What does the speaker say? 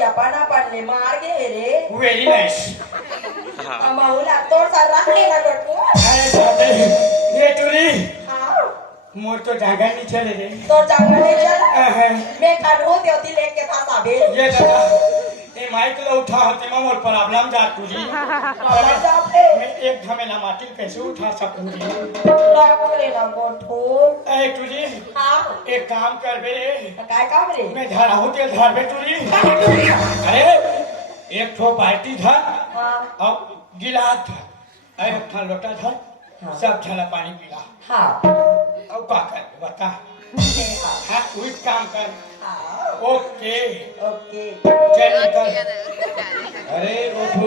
या पाना पडले मार गे रे व्हेरी नाईस माऊला तोड सारा राखलेला गटू अरे बापरे ये टुरी हाँ मोर तो जागा नहीं चले रे तो जागा नहीं चला अहे, मैं कानून देती लेके था साबे ये दादा ये माइक ला उठा होते मैं मोर प्रॉब्लम जा तुझी मामा जापे मैं एक झमेला माटी कैसे उठा सकूंगी लागले ना गोठो ए तुझी हाँ एक काम कर बे रे काय काम रे मैं धरा हूँ तेल धर बे तुझी अरे एक ठो बाल्टी धर हाँ और गिलास धर अरे था लोटा धर सब झला पानी पिला हाँ अब का कर बता हाँ वही काम कर हाँ ओके ओके चल निकल अरे उठो